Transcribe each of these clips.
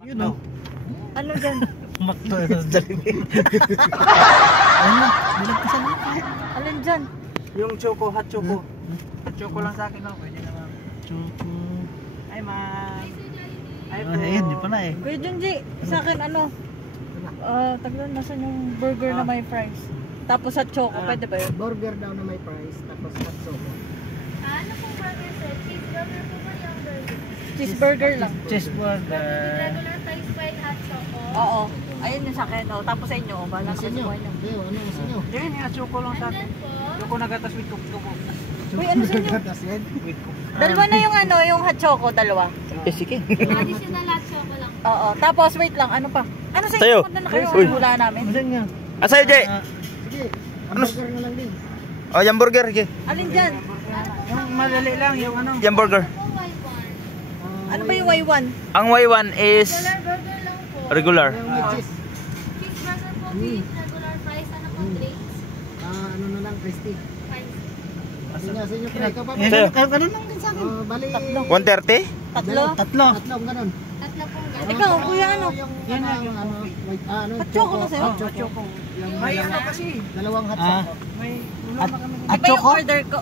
Yun o. Ano dyan? Makto sa Jollibee. Ano? Nilagpasan mo. Alin dyan? Yung choco, hot choco. Hot choco lang sa akin, no? Pwede naman. Choco. Ay, ma'am. Ay, po. Ayan, di pala eh. Kuya Junji, sa akin ano? Taglan, nasan yung burger na may fries? Tapos sa choco, pwede ba yun? Burger daw na may price, tapos hot choco. Ano pong burger sir? Cheeseburger po ba yung burger? Cheeseburger lang. Cheeseburger. Regular fries fried hot choco? Oo. Ayun yung sa akin. Oh. Tapos sa inyo, bala Sa ka sa inyo? buhay nyo. Hindi, ano sa inyo? Yan, yung choco lang sa And akin. then po, Choco na gatas with choco. Uy, ano sa inyo? Gatas yan. With coco. Dalawa na yung ano, yung hot choco, dalawa. Sige. additional hot choco lang. Oo. Tapos wait lang, ano pa? Ano sa Sa'yo. inyo? Punta na kayo. Uy. Wala namin. Saan nga? Asa'yo, Jay? Sige, Ano? burger na lang din. Oh, yung burger, Jay. Alin dyan? Yung madali lang, yung ano. Yung burger. Po, white one. Ano ba yung Y1? Ang Y1 is Regular burger lang po. regular. Yung with cheese. Cheeseburger po with regular fries. Ano po drinks? Ano na lang, crispy. Fries. Kasi nga sa inyo, pre, ikaw pa. Sa'yo. Ganun lang din sa akin. Bali, 130? Tatlo? Tatlo. tatlong ganun. Tatlo pong ganun. Ikaw, kuya, ano? Yan na yung ano, white, ano, Hot choco na sa'yo? hot choco. Yung May ano kasi. dalawang hot Ah. choco. May ulam At, na kami. at Iba yung choco? order ko.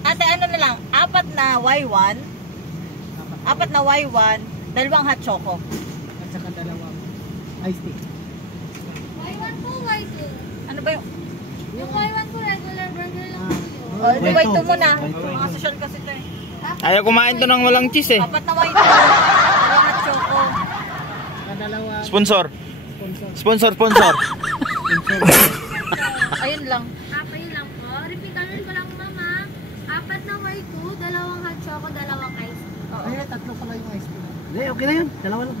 Ate, ano na lang? Apat na Y1. Apat na Y1. Dalawang hot choco. At saka dalawang iced tea. Y1 po, Y2. Ano ba yung... Yung Y1 po, regular burger lang po yun. Oh, di Y2. Y2 muna. Y2. Mga social kasi ito eh. Ayaw kumain to ng walang cheese eh. Apat na Y2. Dalawang hot choco. Saka dalawang Sponsor. sponsor. Sponsor. Ayun lang. Yun lang po. Repeat order ko lang, mama. Apat na Y2, dalawang hot choco, dalawang ice. Ay, tatlo pala yung iced tea. Hindi, okay na yun. Dalawa lang.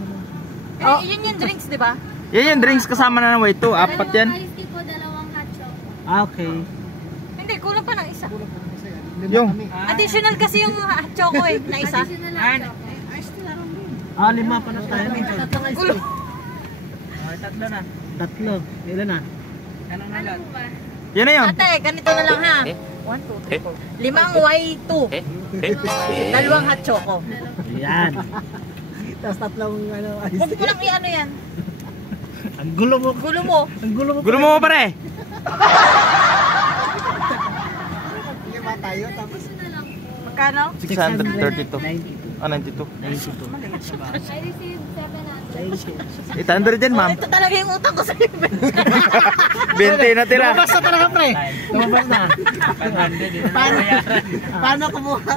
Eh, yun yung drinks, di ba? Yan yung drinks kasama na ng Y2. Apat yan. Dalawang iced tea po, dalawang hot choco. Ah, okay. Hindi, kulang pa ng isa. Kulang pa kasi yan. Lima Yung. kami. Additional kasi yung hot choco eh, na isa. Additional hot choco. Ah, 5 pa na tayo. Tatlong iced Kulang. tea. Oh, tatlo na. Tatlo. Ilan na? Ano na Ano lang. po ba? Yan na yun. Ate, ganito na lang ha. 1, 2, 3, 4. Limang Y2. Dalawang hot choco. Yan. Tapos tatlong ano, iced Huwag tea. mo lang i-ano yan. Ang gulo mo. Gulo mo. Ang gulo mo. Gulo mo pare. Lima tayo, tapos Ito na lang po. Magkano? 632. 92. Ah, 92. 92. I received 700. 800 din, ma'am. Ito talaga yung utang ko sa iyo. 20 na tira. Lumabas na talaga, pre. Lumabas na. 500 din. paano kumuha?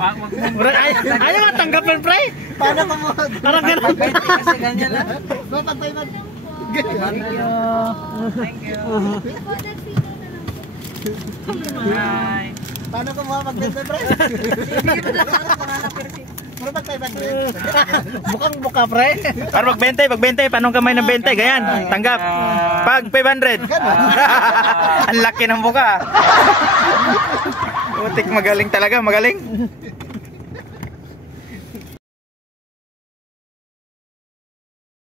Ayaw nga tanggapin, pre. Paano kumuha? Parang ganun. Kasi ganyan lang. Mapagpay mag... Thank you. Po, next video na lang po. Bye. Paano kumuha magbenta, pre? Puro pagpay mag... Bukang buka, pre. Para magbente, paano kamay ng bente? Ganyan, tanggap. Pag 500. Ang laki ng buka. Utik, magaling talaga, magaling.